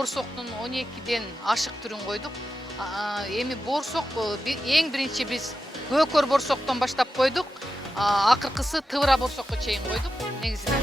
борсоктун 12ден ашык түрүн койдук. Эми борсок эң биринчи биз көкөр борсоктон баштап койдук. Акыркысы тыбыра борсокко чейин койдук негизинен.